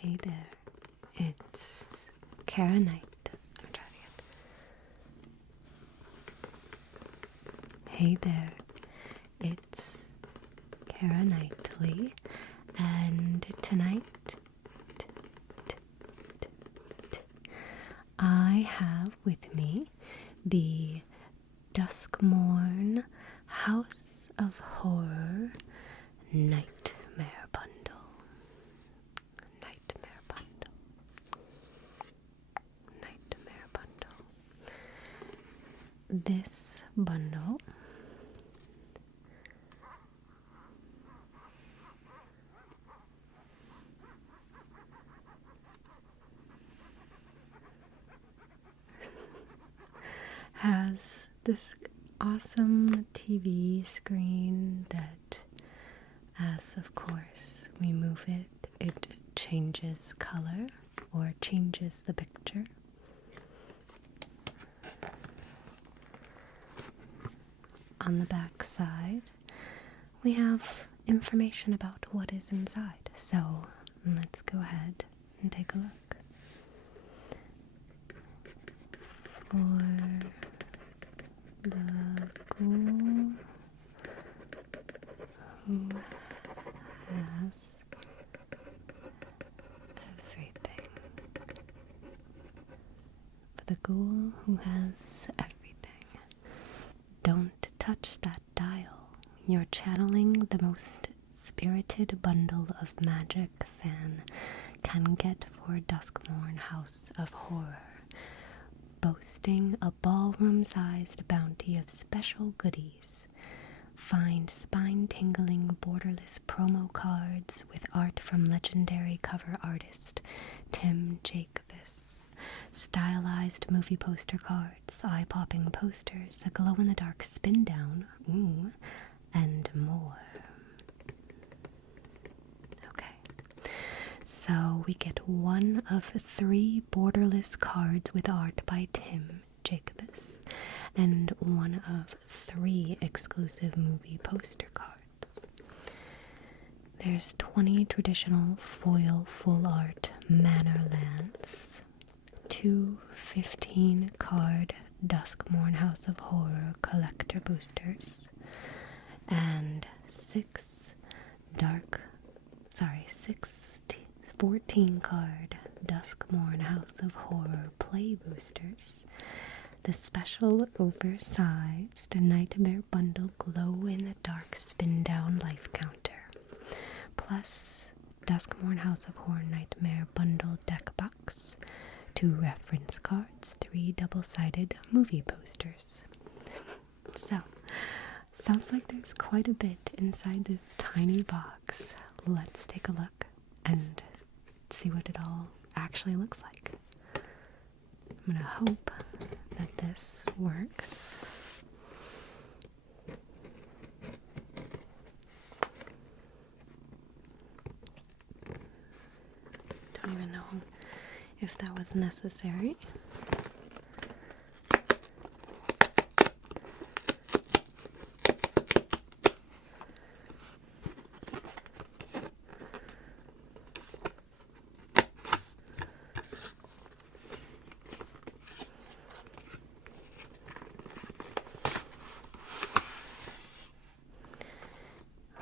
Hey there, it's CaraNightly. Let me try it again. Hey there, it's CaraNightly, and tonight I have with me the Duskmourn House of Horror Nightmare Bundle. Nightmare Bundle. Nightmare Bundle. This bundle has this awesome TV screen that, as of course we move it, it changes color or changes the picture. On the back side, we have information about what is inside. So let's go ahead and take a look. For the ghoul who has everything. For the ghoul who has everything. Don't touch that dial. You're channeling the most spirited bundle of magic fan can get for Duskmourn House of Horror, boasting a ballroom-sized bounty of special goodies. Find spine-tingling, borderless promo cards with art from legendary cover artist Tim Jacobus, stylized movie poster cards, eye-popping posters, a glow-in-the-dark spin-down, and more. Okay, so we get one of 3 borderless cards with art by Tim Jacobus, and one of 3 exclusive movie poster cards. There's 20 traditional foil full art manor lands, 2 15-card Duskmourn House of Horror collector boosters, and 6 14-card Duskmourn House of Horror play boosters, the special oversized Nightmare Bundle glow-in-the-dark spin-down life counter, plus Duskmourn House of Horror Nightmare Bundle deck box, 2 reference cards, 3 double-sided movie posters. So, sounds like there's quite a bit inside this tiny box. Let's take a look and see what it all actually looks like. I'm gonna hope that this works. Don't even know if that was necessary.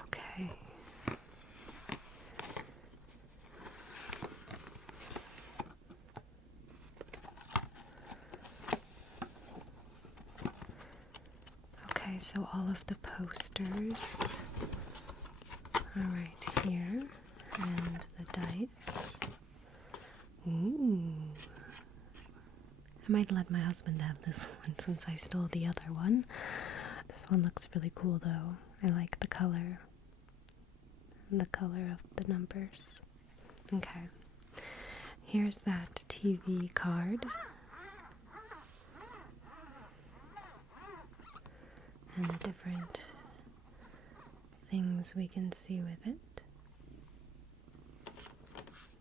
Okay. Okay, so all of the posters are right here, and the dice. Ooh. I might let my husband have this one since I stole the other one. This one looks really cool though. I like the color. And the color of the numbers. Okay. Here's that TV card. And the different things we can see with it.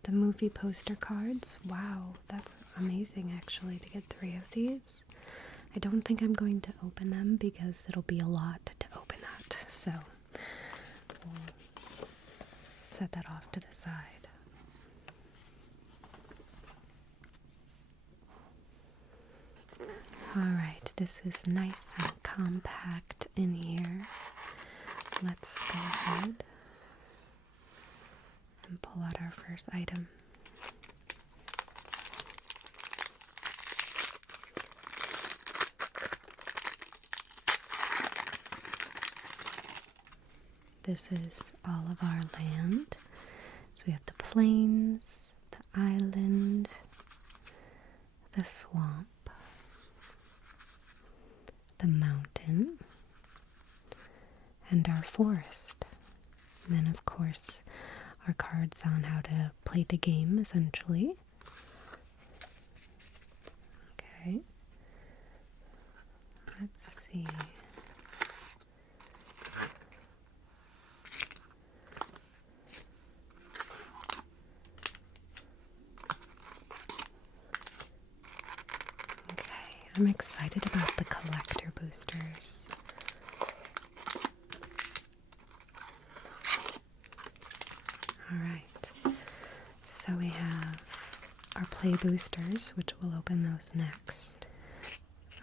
The movie poster cards. Wow, that's amazing actually to get 3 of these. I don't think I'm going to open them because it'll be a lot to open that. So we'll set that off to the side. This is nice and compact in here. Let's go ahead and pull out our first item. This is all of our land. So we have the plains, the island, the swamp, the mountain, and our forest. And then, of course, our cards on how to play the game, essentially. Okay. Let's see. I'm excited about the collector boosters. Alright, so we have our play boosters, which we'll open those next.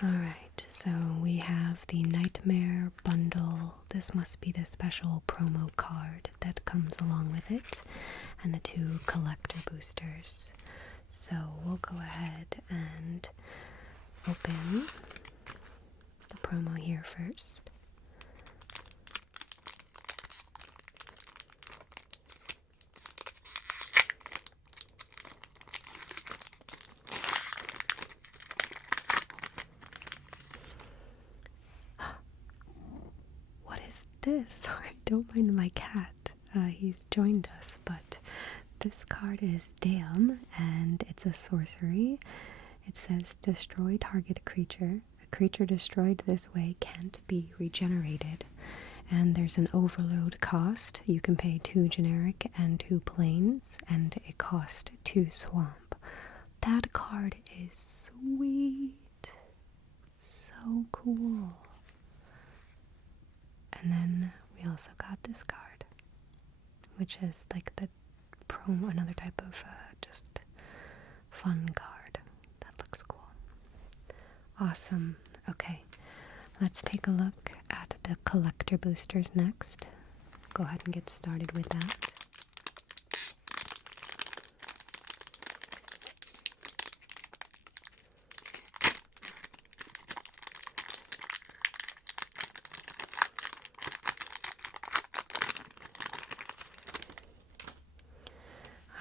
Alright, so we have the Nightmare Bundle. This must be the special promo card that comes along with it, and the 2 collector boosters. So we'll go ahead and open the promo here first. What is this? Sorry, don't mind my cat. He's joined us, but this card is Damn, and it's a sorcery. It says, destroy target creature. A creature destroyed this way can't be regenerated. And there's an overload cost. You can pay 2 generic and 2 plains, and it cost 2 swamp. That card is sweet. So cool. And then we also got this card, which is like the promo, another type of just fun card. Looks cool. Awesome. Okay, let's take a look at the collector boosters next. Go ahead and get started with that.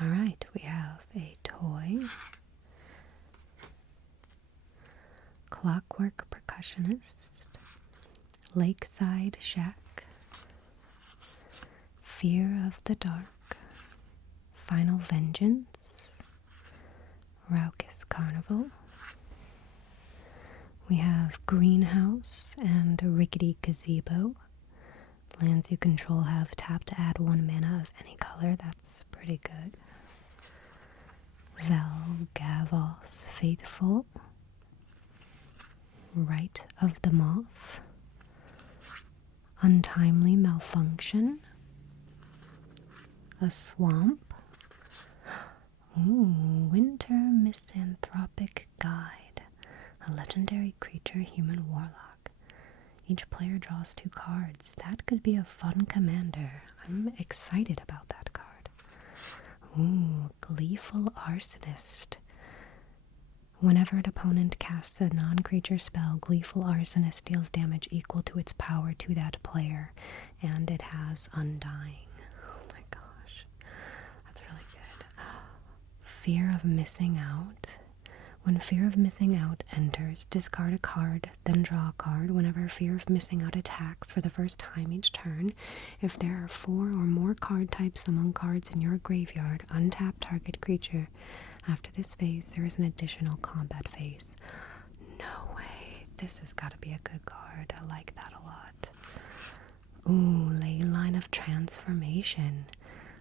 Alright, we have a toy. Clockwork Percussionist, Lakeside Shack, Fear of the Dark, Final Vengeance, Raucous Carnival. We have Greenhouse and Rickety Gazebo. Lands you control have tap to add 1 mana of any color. That's pretty good. Vel'Gavol's Faithful, Rite of the Moth, Untimely Malfunction, a Swamp, Winter Misanthropic Guide, a legendary creature human warlock. Each player draws 2 cards. That could be a fun commander. I'm excited about that card. Gleeful Arsonist. Whenever an opponent casts a non-creature spell, Gleeful Arsonist deals damage equal to its power to that player, and it has Undying. Oh my gosh, that's really good. Fear of Missing Out. When Fear of Missing Out enters, discard a card, then draw a card. Whenever Fear of Missing Out attacks for the first time each turn, if there are 4 or more card types among cards in your graveyard, untap target creature. After this phase, there is an additional combat phase. No way. This has got to be a good card. I like that a lot. Leyline of Transformation.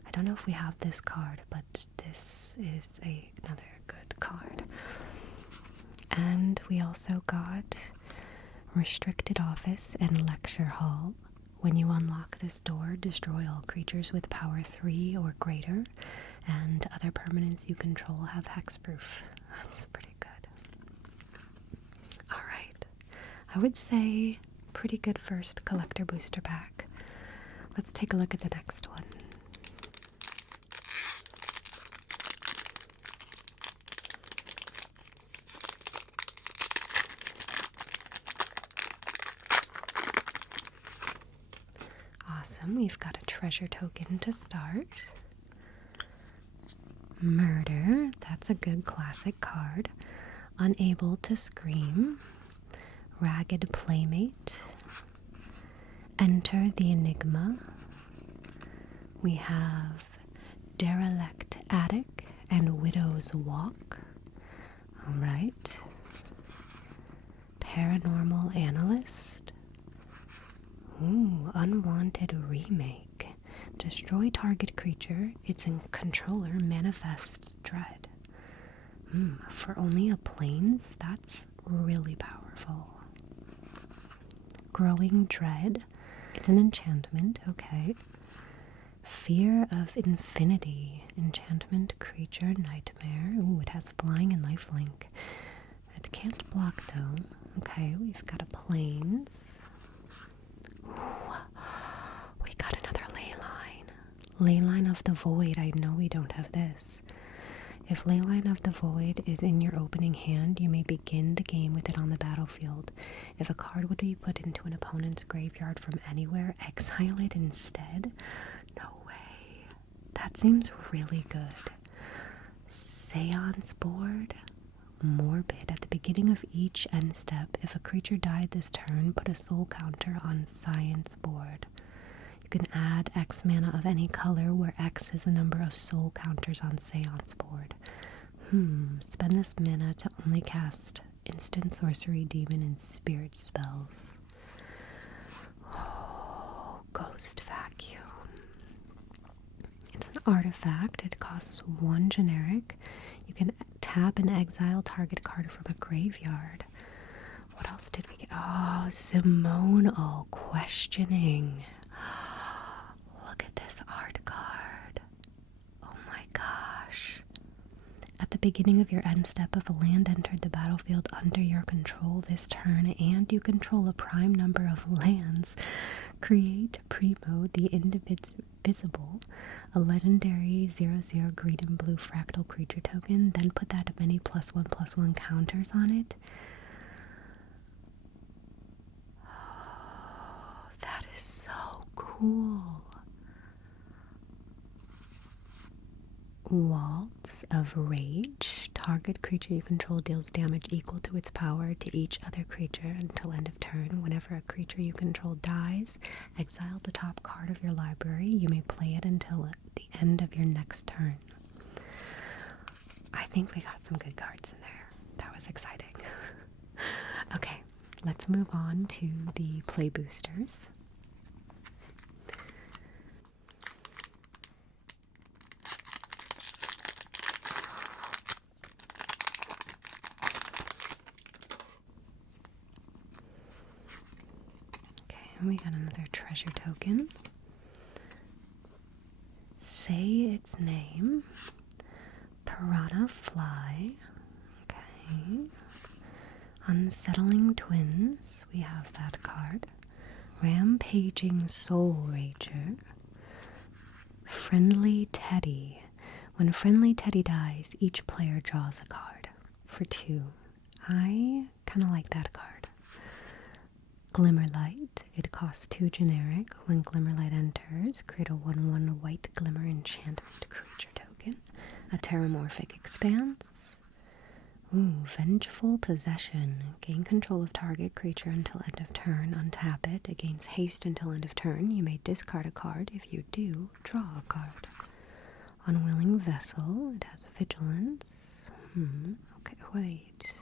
I don't know if we have this card, but this is another good card. And we also got Restricted Office and Lecture Hall. When you unlock this door, destroy all creatures with power 3 or greater, and other permanents you control have hexproof. That's pretty good. Alright, I would say pretty good first collector booster pack. Let's take a look at the next one. Awesome, we've got a treasure token to start. Murder, that's a good classic card. Unable to scream. Ragged playmate. Enter the enigma. We have derelict attic and widow's walk. Alright. Paranormal analyst. Ooh, unwanted remake. Destroy target creature. Its controller manifests dread. For only a plains, that's really powerful. Growing dread. It's an enchantment, okay. Fear of infinity. Enchantment creature nightmare. Ooh, it has flying and lifelink. It can't block though. Okay, we've got a plains. Ooh, we got another leyline. Leyline of the Void. I know we don't have this. If Leyline of the Void is in your opening hand, you may begin the game with it on the battlefield. If a card would be put into an opponent's graveyard from anywhere, exile it instead? No way. That seems really good. Seance board. Morbid. At the beginning of each end step, if a creature died this turn, put a soul counter on Science board. You can add X mana of any color where X is a number of soul counters on Seance board. Spend this mana to only cast instant sorcery, demon, and spirit spells. Oh, Ghost Vacuum. It's an artifact. It costs 1 generic. You can tap and exile target card from a graveyard. What else did we get? Oh, Simone All Questioning. Look at this art card. Oh my gosh. At the beginning of your end step, if a land entered the battlefield under your control this turn and you control a prime number of lands, create primo the indivisible, a legendary 0/0 green and blue fractal creature token, then put that many +1/+1 counters on it. Oh, that is so cool. Waltz of Rage. Target creature you control deals damage equal to its power to each other creature until end of turn. Whenever a creature you control dies, exile the top card of your library. You may play it until the end of your next turn. I think we got some good cards in there. That was exciting. Okay, let's move on to the play boosters. We got another treasure token. Say its name. Piranha Fly. Okay. Unsettling Twins. We have that card. Rampaging Soul Rager. Friendly Teddy. When Friendly Teddy dies, each player draws a card for 2. I kind of like that card. Glimmerlight. It costs 2 generic. When Glimmerlight enters, create a 1/1 white glimmer enchantment creature token. A Terramorphic Expanse. Ooh, Vengeful Possession. Gain control of target creature until end of turn. Untap it. It gains haste until end of turn. You may discard a card. If you do, draw a card. Unwilling Vessel. It has Vigilance. Okay, wait.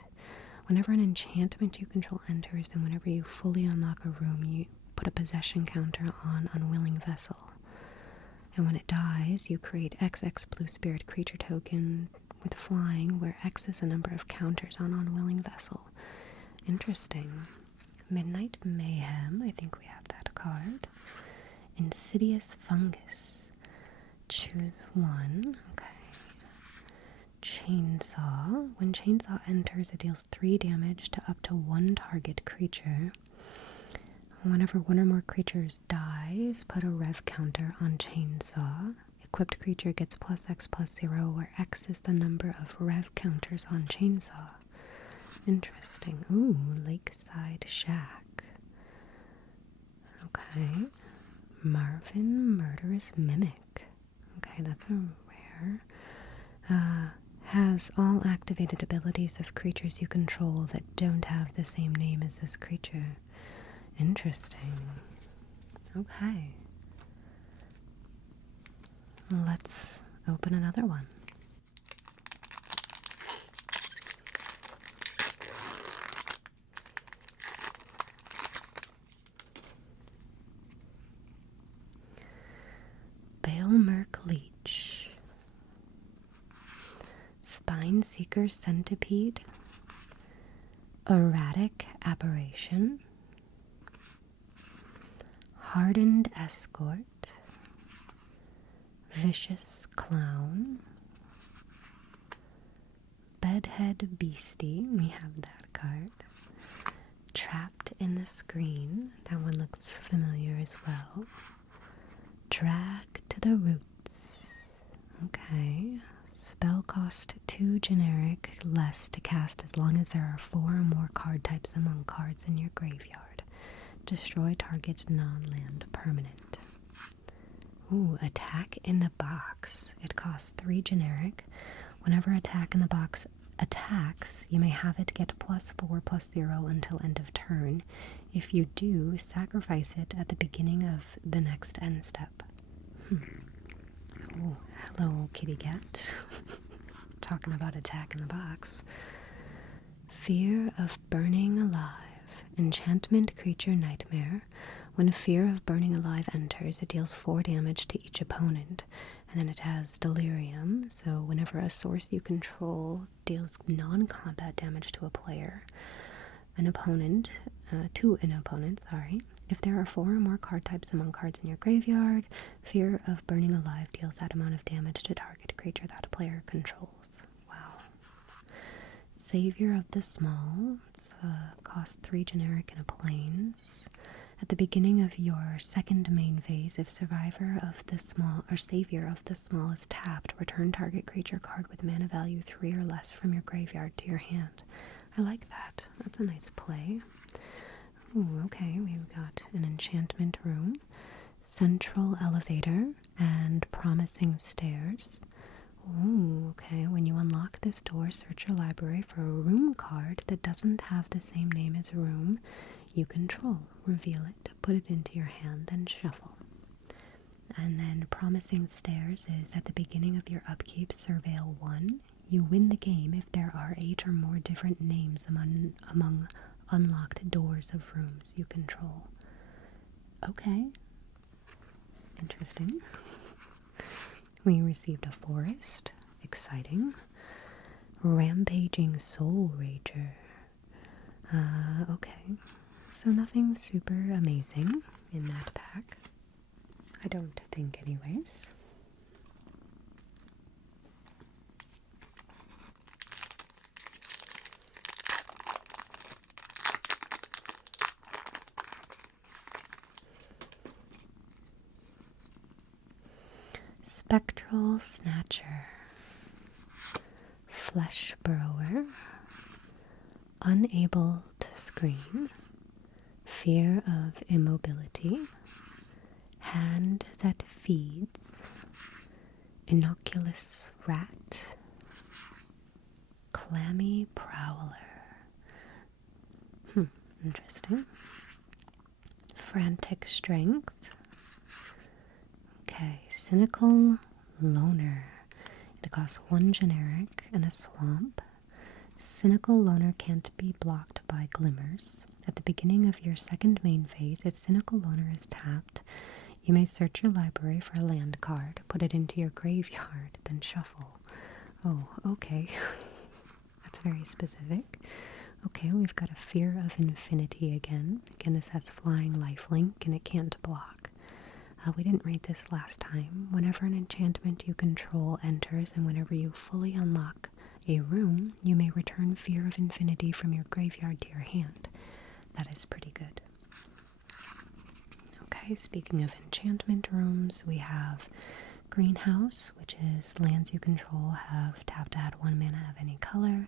Whenever an enchantment you control enters, and whenever you fully unlock a room, you put a possession counter on Unwilling Vessel. And when it dies, you create XX blue spirit creature token with flying, where X is a number of counters on Unwilling Vessel. Interesting. Midnight Mayhem, I think we have that card. Insidious Fungus. Choose 1. Okay. Chainsaw. When Chainsaw enters, it deals 3 damage to up to 1 target creature. Whenever one or more creatures dies, put a rev counter on Chainsaw. Equipped creature gets +X+0, where X is the number of rev counters on Chainsaw. Interesting. Ooh, Lakeside Shack. Okay. Marvin Murderous Mimic. Okay, that's a rare. Has all activated abilities of creatures you control that don't have the same name as this creature. Interesting. Okay. Let's open another one. Balemerk Leech. Spine Seeker Centipede. Erratic Aberration. Hardened Escort. Vicious Clown. Bedhead Beastie, we have that card. Trapped in the Screen, that one looks familiar as well. Drag to the Roots. Okay. Spell cost 2 generic, less to cast as long as there are 4 or more card types among cards in your graveyard. Destroy target non-land permanent. Ooh, Attack in the Box. It costs 3 generic. Whenever Attack in the Box attacks, you may have it get +4/+0 until end of turn. If you do, sacrifice it at the beginning of the next end step. Oh, hello, kitty cat. Talking about Attack in the Box. Fear of Burning Alive. Enchantment Creature Nightmare. When Fear of Burning Alive enters, it deals 4 damage to each opponent. And then it has Delirium, so whenever a source you control deals non-combat damage to a player, to an opponent, if there are 4 or more card types among cards in your graveyard, Fear of Burning Alive deals that amount of damage to target creature that a player controls. Wow. Savior of the Small. It's cost 3 generic and a plains. At the beginning of your second main phase, if Survivor of the Small or Savior of the Small is tapped, return target creature card with mana value 3 or less from your graveyard to your hand. I like that. That's a nice play. Ooh, okay, we've got an enchantment room, central elevator, and promising stairs. Ooh, okay, when you unlock this door, search your library for a room card that doesn't have the same name as a room you control. Reveal it, put it into your hand, then shuffle. And then Promising Stairs is at the beginning of your upkeep, Surveil 1. You win the game if there are 8 or more different names among unlocked doors of rooms you control. Okay. Interesting. We received a forest. Exciting. Rampaging Soul Rager. Okay. So nothing super amazing in that pack. I don't think anyways. Spectral Snatcher. Flesh Burrower. Unable to Scream. Fear of Immobility. Hand that Feeds. Innocuous Rat. Clammy Prowler. Interesting. Frantic Strength. Okay, Cynical Loner. It costs 1 generic and a swamp. Cynical Loner can't be blocked by glimmers. At the beginning of your second main phase, if Cynical Loner is tapped, you may search your library for a land card, put it into your graveyard, then shuffle. Oh, okay. That's very specific. Okay, we've got a Fear of Infinity again. Again, this has flying lifelink and it can't block. We didn't read this last time. Whenever an enchantment you control enters and whenever you fully unlock a room, you may return Fear of Infinity from your graveyard to your hand. That is pretty good. Okay, speaking of enchantment rooms, we have Greenhouse, which is lands you control have tap to add 1 mana of any color,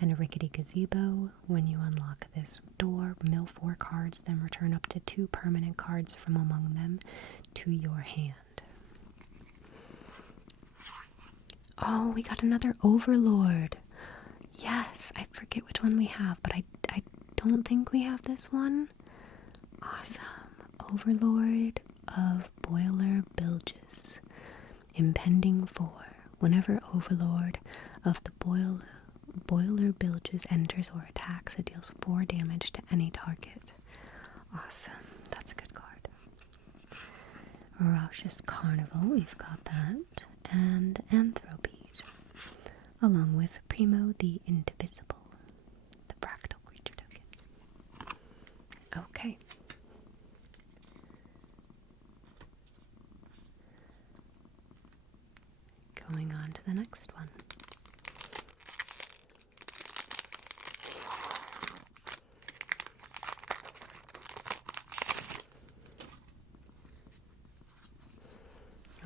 and a Rickety Gazebo. When you unlock this door, mill 4 cards, then return up to 2 permanent cards from among them to your hand. Oh, we got another Overlord. Yes, I forget which one we have, but I don't think we have this one. Awesome. Overlord of Boiler Bilges. Impending 4. Whenever Overlord of the Boiler Bilges enters or attacks, it deals 4 damage to any target. Awesome. That's a good card. Raucous Carnival, we've got that. And Anthropede. Along with Primo the Indivisible, the fractal creature token. Okay. Going on to the next one.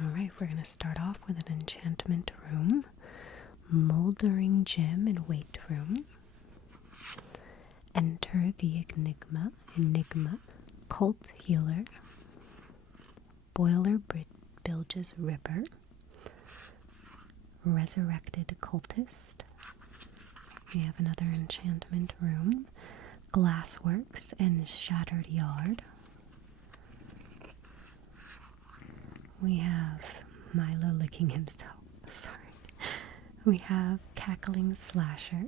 Alright, we're going to start off with an enchantment room. Moldering Gym and Weight Room. Enter the Enigma, Cult Healer, Boiler Bilges Ripper, Resurrected Cultist. We have another enchantment room, Glassworks and Shattered Yard. We have Milo licking himself. Sorry. We have Cackling Slasher.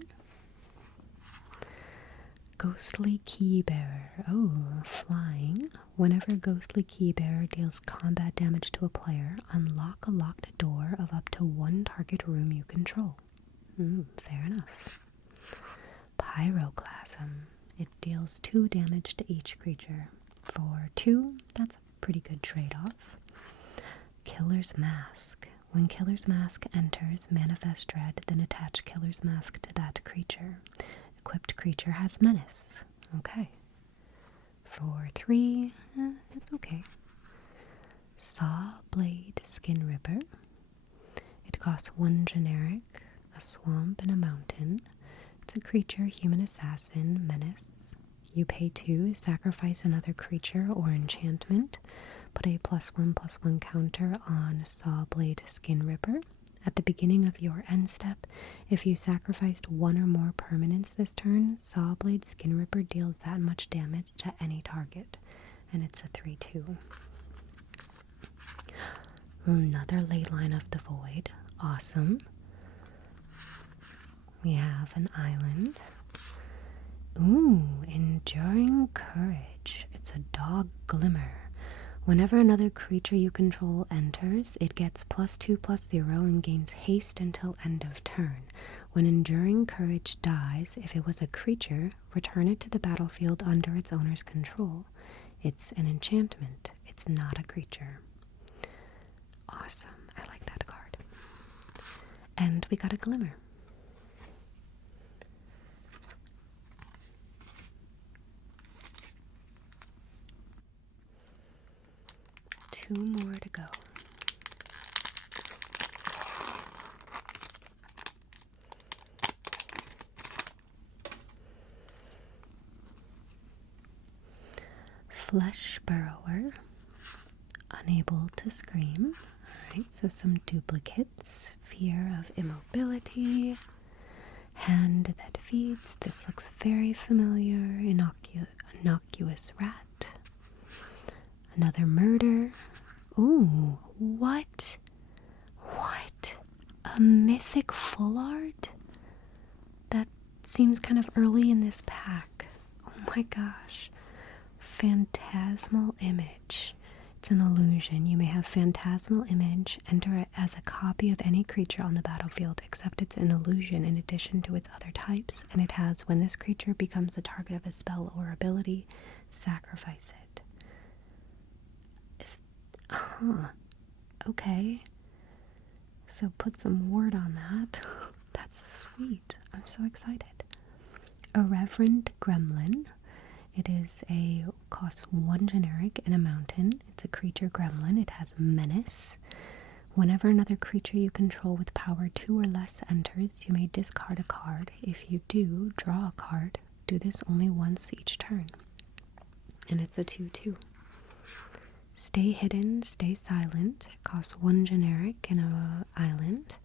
Ghostly Keybearer. Oh, flying. Whenever Ghostly Keybearer deals combat damage to a player, unlock a locked door of up to 1 target room you control. Fair enough. Pyroclasm. It deals 2 damage to each creature. For 2, that's a pretty good trade-off. Killer's Mask. When Killer's Mask enters, manifest Dread, then attach Killer's Mask to that creature. Equipped creature has Menace. Okay. For 3, that's okay. Saw Blade Skin Ripper. It costs 1 generic, a swamp, and a mountain. It's a creature, human assassin, menace. You pay 2, sacrifice another creature or enchantment. Put a +1/+1 counter on Saw Blade Skin Ripper. At the beginning of your end step, if you sacrificed 1 or more permanents this turn, Saw Blade Skin Ripper deals that much damage to any target. And it's a 3/2. Another Leyline of the Void. Awesome. We have an island. Ooh, Enduring Courage. It's a Dog Glimmer. Whenever another creature you control enters, it gets +2/+0 and gains haste until end of turn. When Enduring Courage dies, if it was a creature, return it to the battlefield under its owner's control. It's an enchantment. It's not a creature. Awesome. I like that card. And we got a Glimmer. Two more to go. Flesh Burrower, unable to scream. Alright, so some duplicates. Fear of Immobility, Hand that Feeds. This looks very familiar. Innocuous Rat. Another Murder. Ooh, what? What? A Mythic Full Art? That seems kind of early in this pack. Oh my gosh. Phantasmal Image. It's an illusion. You may have Phantasmal Image, enter it as a copy of any creature on the battlefield, except it's an illusion in addition to its other types, and it has, when this creature becomes the target of a spell or ability, sacrifice it. Huh. Okay. So put some word on that. That's sweet. I'm so excited. Irreverent Gremlin. It is a costs 1 generic in a mountain. It's a creature gremlin. It has menace. Whenever another creature you control with power 2 or less enters, you may discard a card. If you do, draw a card. Do this only once each turn. And it's a 2/2. Stay hidden, stay silent. It costs 1 generic in a island.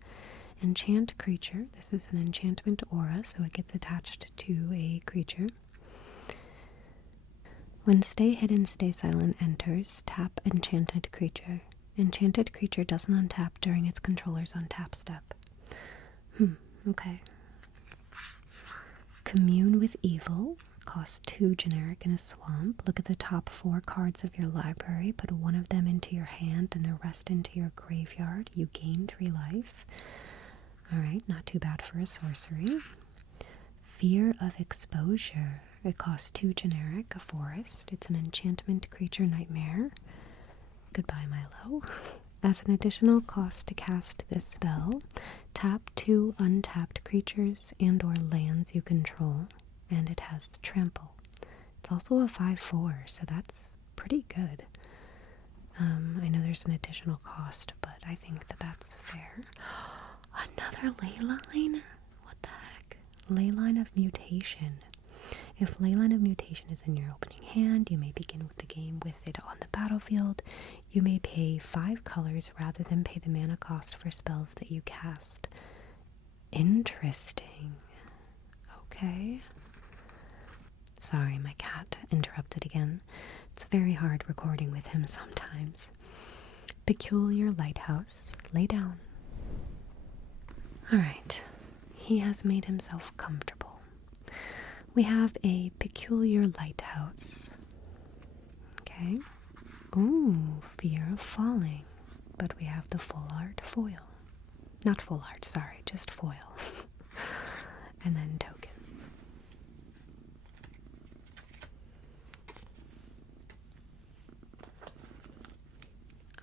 Enchant creature. This is an enchantment aura, so it gets attached to a creature. When Stay Hidden, Stay Silent enters, tap enchanted creature. Enchanted creature doesn't untap during its controller's untap step. Okay. Commune with Evil. Costs 2 generic in a swamp. Look at the top 4 cards of your library. Put one of them into your hand and the rest into your graveyard. You gain 3 life. Alright, not too bad for a sorcery. Fear of Exposure. It costs 2 generic, a forest. It's an enchantment creature nightmare. Goodbye, Milo. As an additional cost to cast this spell, tap 2 untapped creatures and or lands you control, and it has trample. It's also a 5/4, so that's pretty good. I know there's an additional cost, but I think that that's fair. Another Leyline? What the heck? Leyline of Mutation. If Leyline of Mutation is in your opening hand, you may begin with the game with it on the battlefield. You may pay 5 colors rather than pay the mana cost for spells that you cast. Interesting. Okay. Sorry, my cat interrupted again. It's very hard recording with him sometimes. Peculiar Lighthouse. Lay down. Alright. He has made himself comfortable. We have a Peculiar Lighthouse. Okay. Ooh, Fear of Falling. But we have the full art foil. Not full art, sorry, just foil. And then tokens.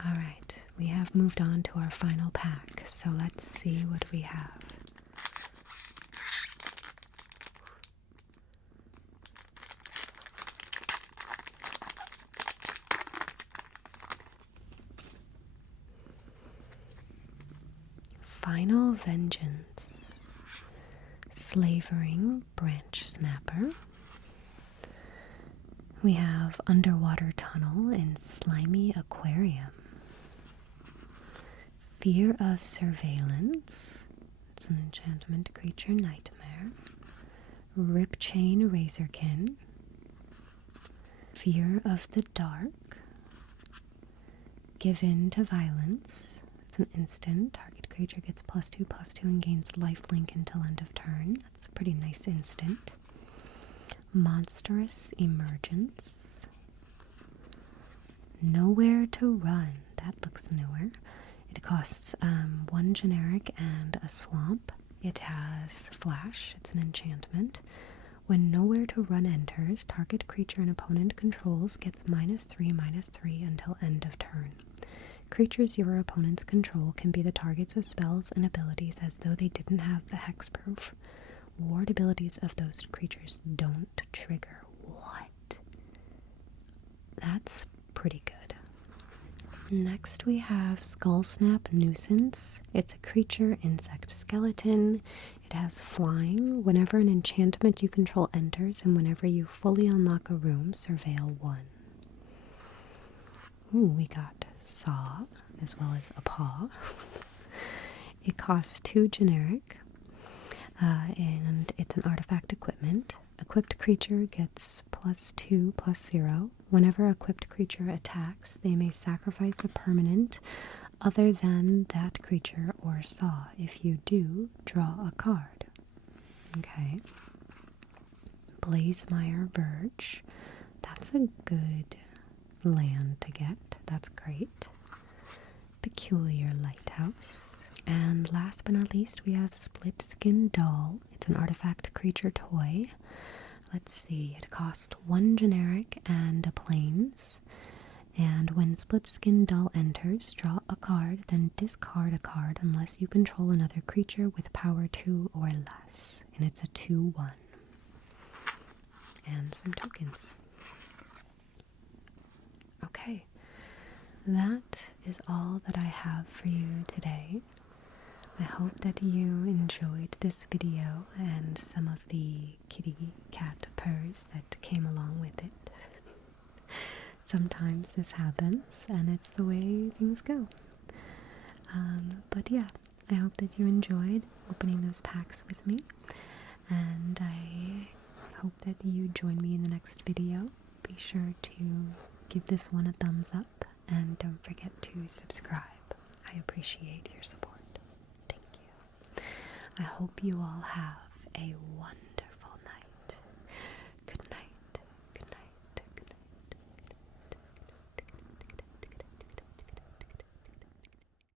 Alright, we have moved on to our final pack, so let's see what we have. Final Vengeance. Slavering Branch Snapper. We have Underwater Tunnel and Slimy Aquarium. Fear of Surveillance. It's an enchantment creature nightmare. Ripchain Razorkin. Fear of the Dark. Give in to Violence. It's an instant. Target creature gets +2/+2 and gains lifelink until end of turn. That's a pretty nice instant. Monstrous Emergence. Nowhere to Run. That looks newer. It costs 1 generic and a swamp. It has Flash. It's an enchantment. When Nowhere to Run enters, target creature an opponent controls gets -3/-3 until end of turn. Creatures your opponents control can be the targets of spells and abilities as though they didn't have the hexproof. Ward abilities of those creatures don't trigger. What? That's pretty good. Next we have Skullsnap Nuisance. It's a creature insect skeleton. It has flying. Whenever an enchantment you control enters and whenever you fully unlock a room, surveil 1. Ooh, we got Saw as well as a Paw. It costs 2 generic and it's an artifact equipment. Equipped creature gets +2/+0. Whenever equipped creature attacks, they may sacrifice a permanent other than that creature or Saw. If you do, draw a card. Okay. Blazemire Verge. That's a good land to get. That's great. Peculiar Lighthouse. And last but not least, we have Split Skin Doll. It's an artifact creature toy. Let's see, it costs 1 generic and a plains. And when Split Skin Doll enters, draw a card, then discard a card unless you control another creature with power 2 or less. And it's a 2/1. And some tokens. Okay, that is all that I have for you today. I hope that you enjoyed this video and some of the kitty cat purrs that came along with it. Sometimes this happens, and it's the way things go. But yeah, I hope that you enjoyed opening those packs with me, and I hope that you join me in the next video. Be sure to give this one a thumbs up, and don't forget to subscribe. I appreciate your support. Thank you. I hope you all have a wonderful